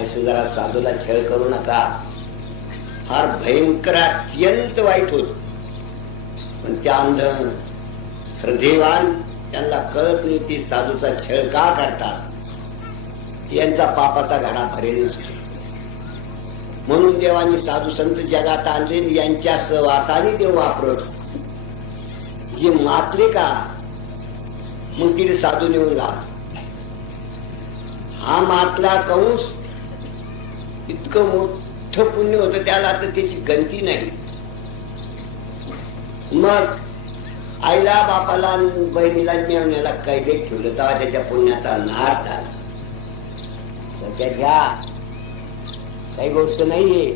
असं जरा साधूला छळ करू नका. फार भयंकर अत्यंत वाईट होत पण त्या अंध श्रद्धेवान त्यांना कळत नाही ती साधूचा छळ का करतात. यांचा पापाचा घडा भरेल नसतो म्हणून देवानी साधू संत जगात आणले यांच्या सहवासाने देव वापरत जी मातले का मग तिने साधू नेऊन लाभ हा मातला कंस इतकं मोठं पुण्य होतं त्याला आता त्याची गंती नाही. मग आईला बापाला बहिणीला मिळवण्याला कैदेत ठेवलं तेव्हा त्याच्या पुण्याचा नार झाला. त्याच्या घ्या. काही गोष्ट नाहीये.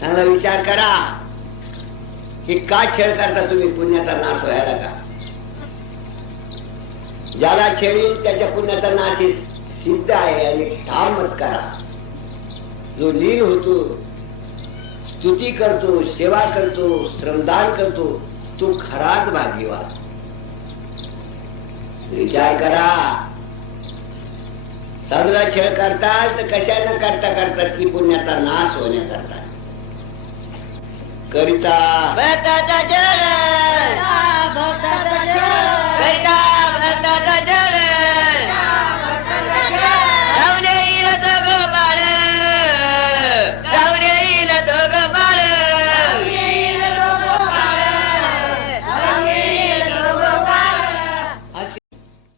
चांगला विचार करा. की का छेड करता तुम्ही पुण्याचा नाश व्हायला का? ज्याला छेडील त्याच्या पुण्याचा नाश हे सिद्ध आहे आणि ठाम मत करा. जो लीन होतो स्तुती करतो सेवा करतो श्रमदान करतो तो खराच भाग्यवान. विचार करा. साधूला छळ करतात तर कशानं करता करतात की पुण्याचा नाश होण्याकरता? करिता